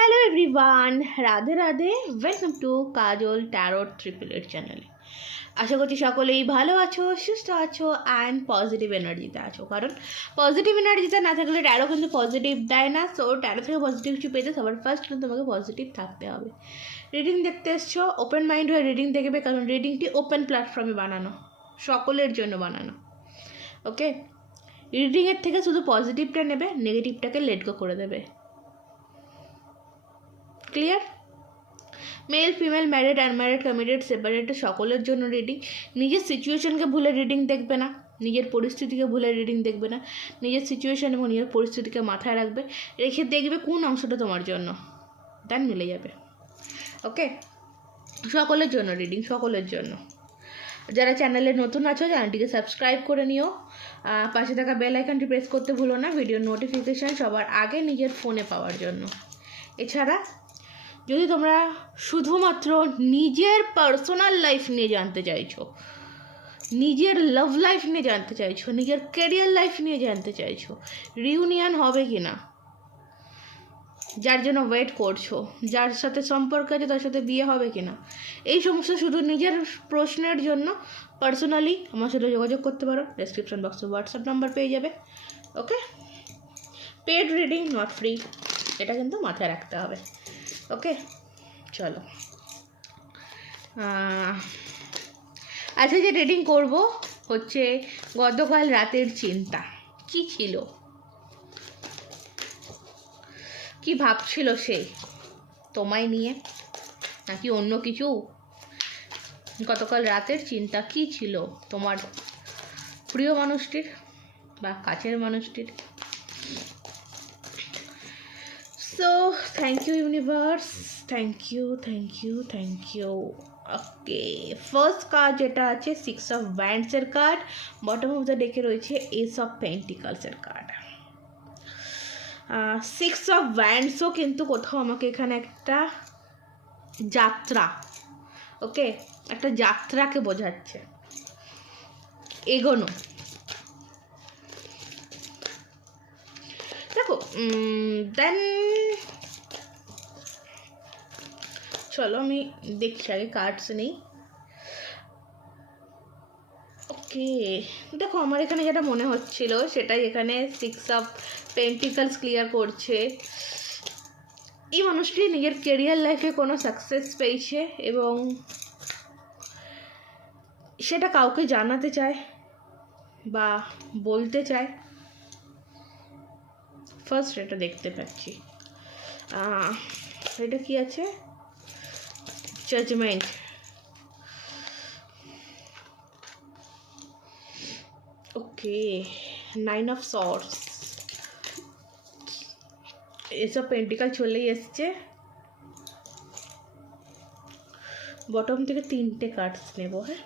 Hello everyone Radhe Radhe welcome to Kajal tarot triple এর চ্যানেলে আশা করছি সকলেই ভালো আছো, সুস্থ আছো অ্যান্ড পজিটিভ এনার্জিতে আছো। কারণ পজিটিভ এনার্জিতে না থাকলে ট্যারো কিন্তু পজিটিভ দেয় না সো ট্যারো থেকে পজিটিভ কিছু পেতে সবার ফার্স্ট কিন্তু তোমাকে পজিটিভ থাকতে হবে। রিডিং দেখতে এসছো ওপেন মাইন্ড হয়ে রিডিং দেখবে, কারণ রিডিংটি ওপেন প্ল্যাটফর্মে বানানো, সকলের জন্য বানানো। ওকে রিডিংয়ের থেকে শুধু পজিটিভটা নেবে নেগেটিভটাকে লেট গো করে দেবে। Clear male female married unmarried committed separate সকলের জন্য রিডিং নিজের সিচুয়েশনকে ভুলে রিডিং দেখবে না। নিজের পরিস্থিতিকে ভুলে রিডিং দেখবে না। নিজের সিচুয়েশন এবং নিজের পরিস্থিতিকে মাথায় রাখবে। রেখে দেখবে কোন অংশটা তোমার জন্য। দেন মিলে যাবে। ওকে সকলের জন্য রিডিং সকলের জন্য। যারা চ্যানেলে নতুন আছো চ্যানেলটিকে সাবস্ক্রাইব করে নিও। পাশে থাকা বেল আইকনটি প্রেস করতে ভুলো না। ভিডিও নোটিফিকেশান সবার আগে নিজের ফোনে পাওয়ার জন্য। এছাড়া যদি তোমরা শুধুমাত্র নিজের পার্সোনাল লাইফ নিয়ে জানতে চাইছো, নিজের লাভ লাইফ নিয়ে জানতে চাইছো, নিজের ক্যারিয়ার লাইফ নিয়ে জানতে চাইছো রিউনিয়ন হবে কি না যার জন্য ওয়েট করছ, যার সাথে সম্পর্ক আছে তার সাথে বিয়ে হবে কি না এই সমস্ত শুধু নিজের প্রশ্নের জন্য পার্সোনালি আমার সাথে যোগাযোগ করতে পারো। ডেসক্রিপশন বক্সে হোয়াটসঅ্যাপ নাম্বার পেয়ে যাবে। Okay paid reading not free এটা কিন্তু মাথায় রাখতে হবে। ওকে চলো। আজকে যে রিডিং করব হচ্ছে গতকাল রাতের চিন্তা। কি ছিল? কি ভাবছিল সে? তোমায় নিয়ে? নাকি অন্য কিছু? গতকাল রাতের চিন্তা কি ছিল তোমার প্রিয় মানুষটির বা কাছের মানুষটির? So thank you universe thank you thank you thank you okay first card যেটা আছে সিক্স অফ ব্যান্ডসের কার্ড বটম অফ দ্য ডেকে রয়েছে এস অফ পেন্টিকালসের কার্ড সিক্স অফ ব্যান্ডসও কিন্তু কোথাও আমাকে এখানে একটা যাত্রা ওকে একটা যাত্রাকে বোঝাচ্ছে। এগোনো। দেখো দেন চলো আমি দেখছি আগে কার্ডস নেই। ওকে দেখো আমার এখানে যেটা মনে হচ্ছিল, সেটাই এখানে সিক্স অফ পেন্টিকালস ক্লিয়ার করছে। এই মানুষটি নিজের কেরিয়ার লাইফে কোনো সাকসেস পেয়েছে এবং সেটা কাউকে জানাতে চায় বা বলতে চায়। ফার্স্ট এটা দেখতে পাচ্ছি। এটা কি আছে? Judgement okay nine of swords এসব পেন্টিকাল চলেই এসছে। বটম থেকে তিনটে কার্ডস নেব হ্যাঁ?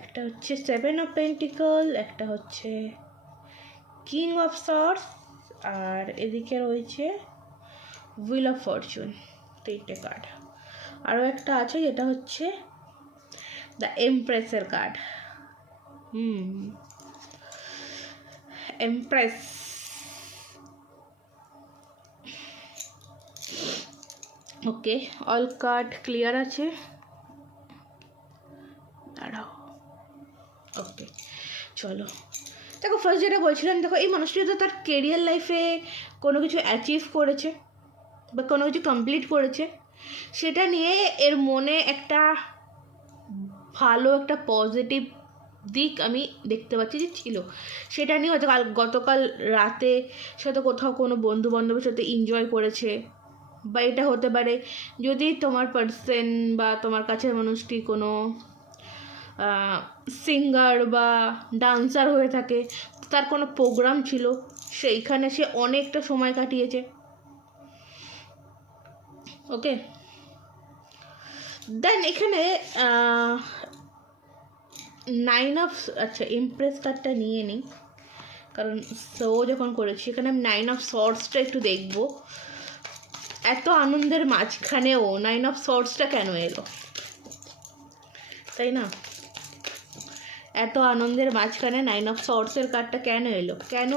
একটা হচ্ছে সেভেন অফ পেন্টিকল একটা হচ্ছে কিং অফ সর্টস আর এদিকে রয়েছে হুইল অফ ফরচুন তিনটে কার্ড আরও একটা আছে, যেটা হচ্ছে দ্য এমপ্রেসের কার্ড হুম। Empress okay all card clear আছে। দাঁড়াও। ওকে চলো। দেখো ফার্স্ট যেটা বলছিলাম, দেখো এই মানুষটি তো তার কেরিয়ার লাইফে কোনো কিছু অ্যাচিভ করেছে বা কোনো কিছু কমপ্লিট করেছে, সেটা নিয়ে এর মনে একটা ভালো একটা পজিটিভ দিক আমি দেখতে পাচ্ছি যে ছিল। সেটা নিয়ে হয়তো কাল গতকাল রাতে সাথে কোথাও কোনো বন্ধু বান্ধবের সাথে এনজয় করেছে বা এটা হতে পারে যদি তোমার পার্সন বা তোমার কাছের মানুষটি কোনো সিঙ্গার বা ডান্সার হয়ে থাকে, তার কোনো প্রোগ্রাম ছিল, সেইখানে সে অনেকটা সময় কাটিয়েছে। ওকে দেন এখানে নাইন অফ আচ্ছা ইমপ্রেস কার্ডটা নিয়ে নিই, কারণ শো যখন করেছি, এখানে আমি নাইন অফ শর্টসটা একটু দেখব। এত আনন্দের মাঝখানেও নাইন অফ শর্টসটা কেন এলো? তাই না? এত আনন্দের মাঝখানে নাইন অফ শর্টসের কার্ডটা কেন এলো? কেন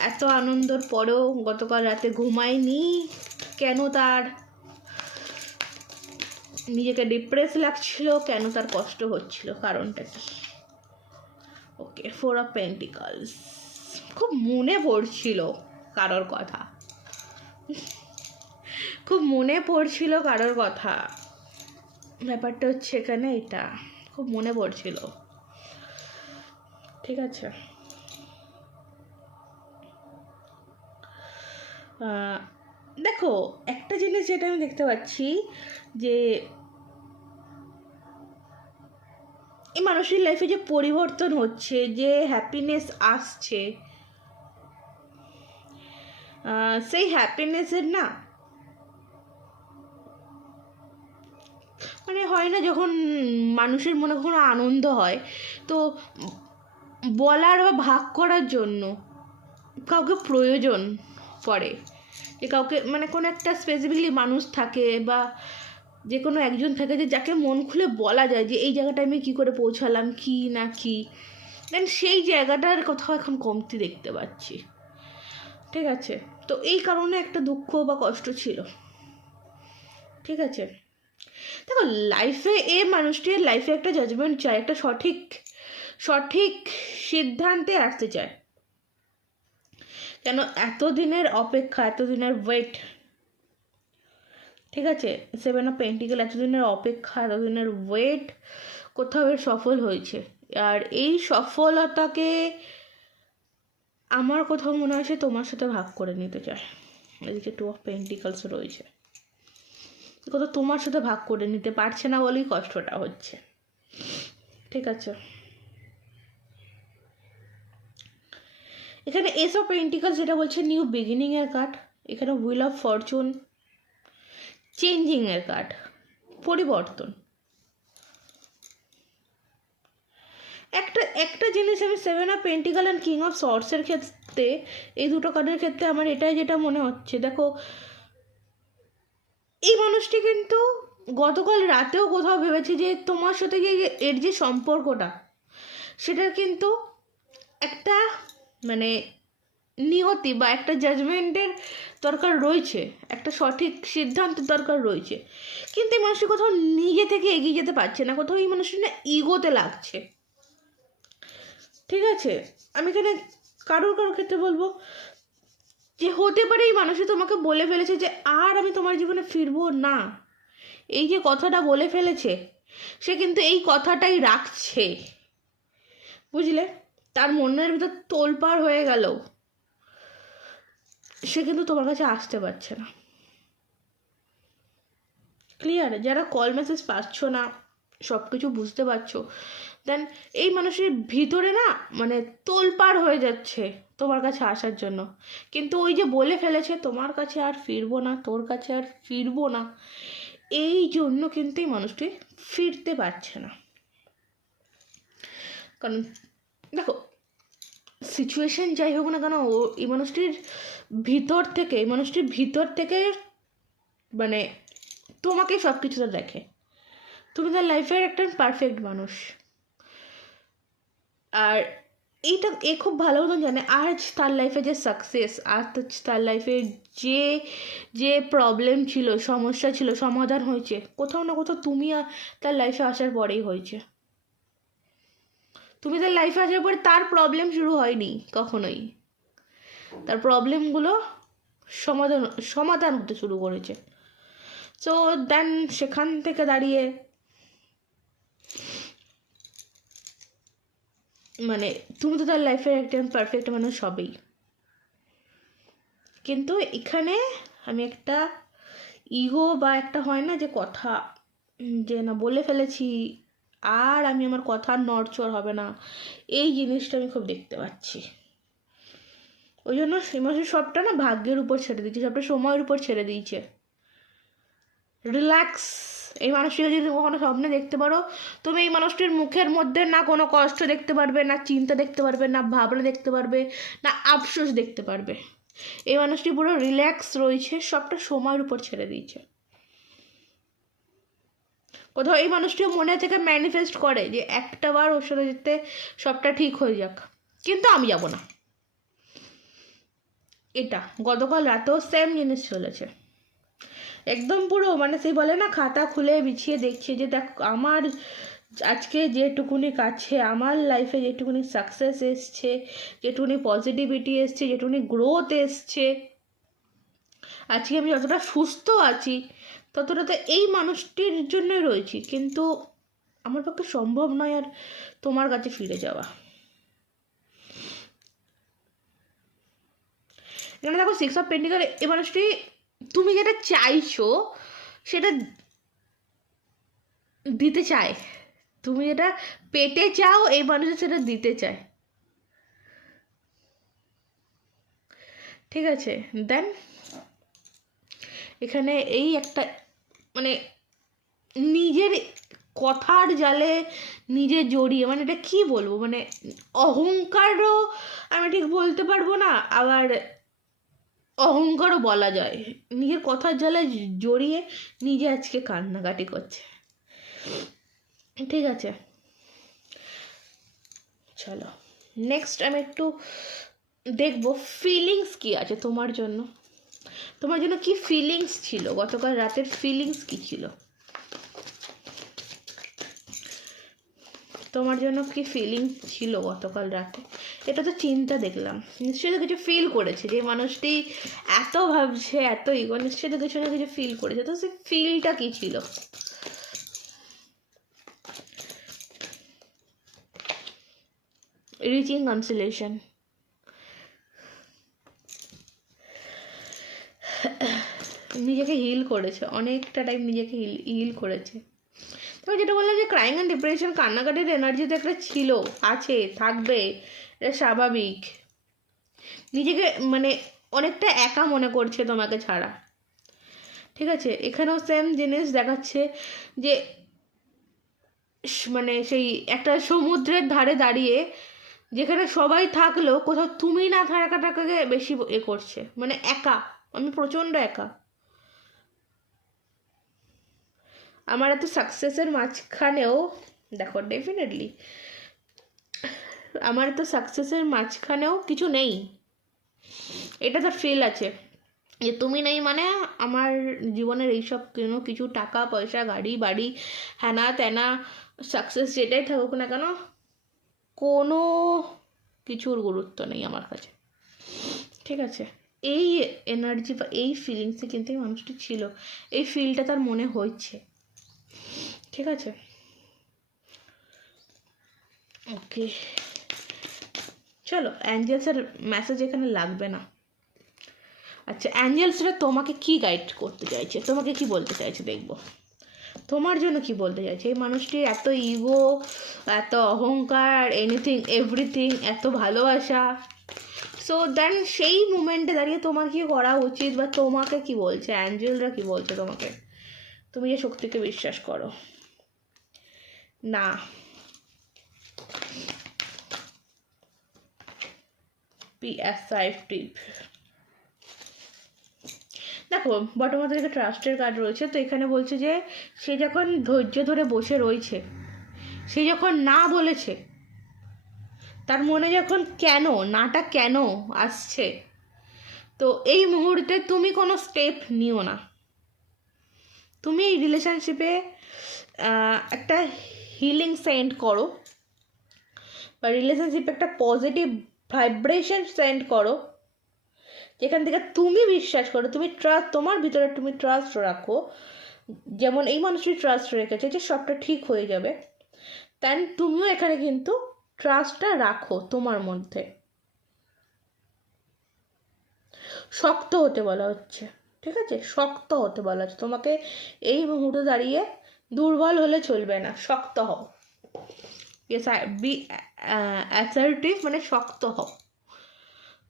এত আনন্দর পরেও গতকাল রাতে ঘুমায়নি? কেন তার নিজেকে ডিপ্রেস লাগছিল? কেন তার কষ্ট হচ্ছিল? কারণটা কি? ওকে ফোর অফ পেন্টিকলস খুব মনে পড়ছিল কারোর কথা। খুব মনে পড়ছিল কারোর কথা। ব্যাপারটা হচ্ছে এখানে এটা। খুব মনে পড়ছিল। ঠিক আছে। দেখো, একটা জিনিস যেটা আমি দেখতে পাচ্ছি যে এই মানুষের লাইফে যে পরিবর্তন হচ্ছে, যে হ্যাপিনেস আসছে সেই হ্যাপিনেসের না মানে হয় না যখন মানুষের মনে কোনো আনন্দ হয়, তো বলার বা ভাগ করার জন্য কাউকে প্রয়োজন পড়ে। যে কাউকে মানে কোনো একটা স্পেসিফিকলি মানুষ থাকে বা যে কোনো একজন থাকে যে যাকে মন খুলে বলা যায় যে এই জায়গাটায় আমি কী করে পৌঁছালাম, কি না কি দেন সেই জায়গাটার কোথাও এখন কমতি দেখতে পাচ্ছি। ঠিক আছে? তো এই কারণে একটা দুঃখ বা কষ্ট ছিল। ঠিক আছে? দেখো লাইফে এ মানুষটির লাইফে একটা জাজমেন্ট চায় একটা সঠিক সঠিক সিদ্ধান্তে আসতে চায়। কেন এতদিনের অপেক্ষা, এতদিনের ওয়েট ঠিক আছে? সেভেন অফ পেন্টিকেল এতদিনের অপেক্ষা, এতদিনের ওয়েট কোথাও সফল হয়েছে। আর এই সফলতাকে আমার কোথাও মনে হয় তোমার সাথে ভাগ করে নিতে চায়। এদিকে টু অফ পেন্টিকলস রয়েছে। কোথাও তোমার সাথে ভাগ করে নিতে পারছে না বলেই কষ্টটা হচ্ছে। ঠিক আছে? এখানে এস অফ পেন্টিকলস যেটা বলছে নিউ বিগিনিংয়ের কার্ড এখানে হুইল অফ ফরচুন চেঞ্জিংয়ের কার্ড পরিবর্তন। একটা একটা জিনিস আমি seven of pentacle and king of সর্টসের ক্ষেত্রে, এই দুটো কার্ডের ক্ষেত্রে আমার এটাই যেটা মনে হচ্ছে। দেখো, এই মানুষটি কিন্তু গতকাল রাতেও কোথাও ভেবেছে যে তোমার সাথে এর যে সম্পর্কটা, সেটার কিন্তু একটা মানে নিয়তি বা একটা জাজমেন্টের দরকার রয়েছে, একটা সঠিক সিদ্ধান্তের দরকার রয়েছে। কিন্তু এই মানুষটি কোথাও নিজে থেকে এগিয়ে যেতে পারছে না, কোথাও এই মানুষটি না ইগোতে লাগছে। ঠিক আছে? আমি এখানে কারোর কারোর ক্ষেত্রে বলব, যে হতে পারে এই মানুষই তোমাকে বলে ফেলেছে যে, আর আমি তোমার জীবনে ফিরবো না। এই যে কথাটা বলে ফেলেছে, সে কিন্তু এই কথাটাই রাখছে। বুঝলে? তার মনের ভিতর তোলপাড় হয়ে গেল। সে কিন্তু তোমার কাছে আসতে পারছে না। ক্লিয়ার যারা কল মেসেজ পাচ্ছ না সব কিছু বুঝতে পারছ দেন এই মানুষের ভিতরে না মানে তোলপাড় হয়ে যাচ্ছে তোমার কাছে আসার জন্য। কিন্তু ওই যে বলে ফেলেছে, তোমার কাছে আর ফিরবো না, তোর কাছে আর ফিরবো না। এই জন্য কিন্তু এই মানুষটি ফিরতে পারছে না। কারণ দেখো সিচুয়েশন যাই হোক না কেন, ও এই মানুষটির ভিতর থেকে, এই মানুষটির ভিতর থেকে মানে তোমাকে সব কিছুতে দেখে। তুমি তার লাইফের একটা পারফেক্ট মানুষ। আর এইটা, এ খুব ভালো মতন জানে, আজ তার লাইফে যে সাকসেস আজ তার লাইফে যে যে প্রবলেম ছিল, সমস্যা ছিল, সমাধান হয়েছে, কোথাও না কোথাও তুমি তার লাইফে আসার পরেই হয়েছে। তুমি তার লাইফে আসার পরে তার প্রবলেম শুরু হয়নি কখনোই। তার প্রবলেমগুলো সমাধান সমাধান হতে শুরু করেছে। সো দেন সেখান থেকে দাঁড়িয়ে মানে তুমি তো তার লাইফের একজন পারফেক্ট মানুষ হবেই। কিন্তু এখানে আমি একটা ইগো বা একটা হয় না যে কথা, যে না বলে ফেলেছি আর আমি আমার কথা নড়চড় হবে না। এই জিনিসটা আমি খুব দেখতে পাচ্ছি। ওই জন্য মাসের সবটা না ভাগ্যের উপর ছেড়ে দিয়েছে, সবটা সময়ের উপর ছেড়ে দিয়েছে। রিল্যাক্স এই মানুষটিকে যদি কখনো স্বপ্নে দেখতে পারো, তুমি এই মানুষটির মুখের মধ্যে না কোনো কষ্ট দেখতে পারবে, না চিন্তা দেখতে পারবে, না ভাবনা দেখতে পারবে, না আফসোস দেখতে পারবে। এই মানুষটি পুরো রিল্যাক্স রয়েছে, সবটা সময়ের উপর ছেড়ে দিয়েছে। কোথাও এই মানুষটিও মনে থেকে ম্যানিফেস্ট করে যে একটা বার ওর সাথে যেতে সবটা ঠিক হয়ে যাক। কিন্তু আমি যাব না। এটা, গতকাল রাতেও সেম জিনিস চলেছে। একদম পুরো মানে সেই বলে না, খাতা খুলে বিছিয়ে দেখছে যে দেখ, আমার আজকে যেটুকুনি কাছে, আমার লাইফে যেটুকুনি সাকসেস এসছে, যেটুকুনি পজিটিভিটি এসছে, যেটুকুনি গ্রোথ এসছে, আজকে আমি যতটা সুস্থ আছি ততটা তো এই মানুষটির জন্যই রয়েছি, কিন্তু আমার পক্ষে সম্ভব নয় আর তোমার কাছে ফিরে যাওয়া। এখানে দেখো সিক্স অফ পেন্টিকাল এই মানুষটি, তুমি যেটা চাইছো, সেটা দিতে চায়। তুমি যেটা পেতে চাও, এই মানুষের সেটা দিতে চায়। ঠিক আছে দেন এখানে এই একটা নিজের কথার জালে নিজে জড়িয়ে মানে এটা কি বলব? মানে অহংকারও আমি ঠিক বলতে পারব না, আবার অহংকারও বলা যায়। নিজের কথার জালে জড়িয়ে নিজে আজকে কান্নাকাটি করছে। ঠিক আছে। চলো নেক্সট আমি একটু দেখব ফিলিংস কি আছে তোমার জন্য। তোমার জন্য কি ফিলিংস ছিল? গতকাল রাতের ফিলিংস কি ছিল? তোমার জন্য কি ফিলিংস ছিল গতকাল রাতে? এটা তো চিন্তা দেখলাম। নিশ্চয়ই তো কিছু ফিল করেছে যে মানুষটি এত ভাবছে, এত ইগো নিশ্চয়ই তো কিছু না কিছু ফিল করেছে। তো সে ফিলটা কি ছিল? রিচিং কনসিলেশন নিজেকে হিল করেছে, অনেকটা টাইম নিজেকে হিল হিল করেছে। তবে যেটা বললাম যে ক্রাইম অ্যান্ড ডিপ্রেশন কান্নাকাটির এনার্জি তো একটা ছিল, আছে, থাকবে, এটা স্বাভাবিক। নিজেকে মানে অনেকটা একা মনে করছে তোমাকে ছাড়া। ঠিক আছে? এখানেও সেম জিনিস দেখাচ্ছে যে মানে সেই একটা সমুদ্রের ধারে দাঁড়িয়ে যেখানে সবাই থাকলেও কোথাও তুমি না থাকাটাকে বেশি এ করছে। মানে একা, আমি প্রচণ্ড একা। আমার এত সাকসেসের মাঝখানেও, দেখো ডেফিনেটলি আমার তো সাকসেসের মাঝখানেও কিছু নেই। এটা তো ফিল আছে। যে তুমি নেই মানে আমার জীবনের এইসব কোনো কিছু টাকা, পয়সা, গাড়ি, বাড়ি, হ্যানা ত্যানা সাকসেস যেটাই থাকুক না কেন, কোনো কিছুর গুরুত্ব নেই আমার কাছে। ঠিক আছে? এই এনার্জি বা এই ফিলিংসে কিন্তু এই মানুষটি ছিল। এই ফিলটা তার মনে হয়েছে। ঠিক আছে? ওকে চলো, অ্যাঞ্জেলসের মেসেজ এখানে লাগবে না। আচ্ছা অ্যাঞ্জেলসরা তোমাকে কি গাইড করতে চাইছে? তোমাকে কি বলতে চাইছে দেখব। তোমার জন্য কি বলতে চাইছে? এই মানুষটির এত ইগো এত অহংকার এনিথিং এভরিথিং এত ভালোবাসা। সো দেন সেই মুমেন্টে দাঁড়িয়ে তোমার কি করা উচিত? বা তোমাকে কি বলছে? অ্যাঞ্জেলরা কি বলছে তোমাকে? তুমি যে শক্তিকে বিশ্বাস করো। না। দেখো বটমাতে থেকে ট্রাস্টের কার্ড রয়েছে, তো এখানে বলছে যে, সে যখন ধৈর্য ধরে বসে রয়েছে, সে যখন না বলেছে, তার মনে যখন কেন, নাটা কেন আসছে, তো এই মুহূর্তে তুমি কোনো স্টেপ নিও না। তুমি এই রিলেশনশিপে একটা হিলিং সেন্ড করো বা রিলেশনশিপে একটা পজিটিভ ভাইব্রেশন সেন্ড করো, যেখান থেকে তুমি বিশ্বাস করো, তুমি ট্রাস্ট তোমার ভিতরে তুমি ট্রাস্ট রাখো। যেমন এই মানুষটি ট্রাস্ট রেখেছে যে সবটা ঠিক হয়ে যাবে দেন তুমিও এখানে কিন্তু ট্রাস্টটা রাখো তোমার মধ্যে। শক্ত হতে বলা হচ্ছে। ঠিক আছে? শক্ত হতে বলা হচ্ছে। তোমাকে এই মুহূর্তে দাঁড়িয়ে দুর্বল হলে চলবে না। শক্ত হও। বি অ্যাসার্টিভ মানে শক্ত হও।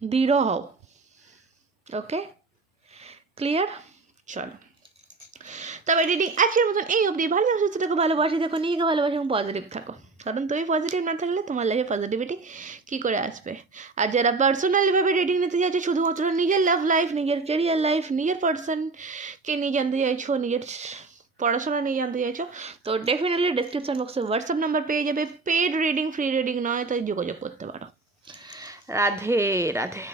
দৃঢ় হও। ওকে ক্লিয়ার চলো। তবে রিডিং আজকের মতন এই অবধি। ভালো সুস্থ থাকো, ভালোবাসি দেখো নিজেকে ভালোবাসি এবং পজিটিভ থাকো। কারণ তুমি পজিটিভ না থাকলে তোমার লাইফে পজিটিভিটি কী করে আসবে? আর যারা পার্সোনালিভাবে রিডিং নিতে চাইছে, শুধুমাত্র নিজের লাভ লাইফ নিজের কেরিয়ার লাইফ নিজের পার্সনকে নিয়ে জানতে চাইছো, নিজের পড়াশোনা নিয়ে জানতে চাইছো, তো ডেফিনেটলি ডিসক্রিপশন বক্সে হোয়াটসঅ্যাপ নাম্বার পেয়ে যাবে। পেড রিডিং ফ্রি রিডিং নয়, তাই যোগাযোগ করতে পারো। রাধে রাধে।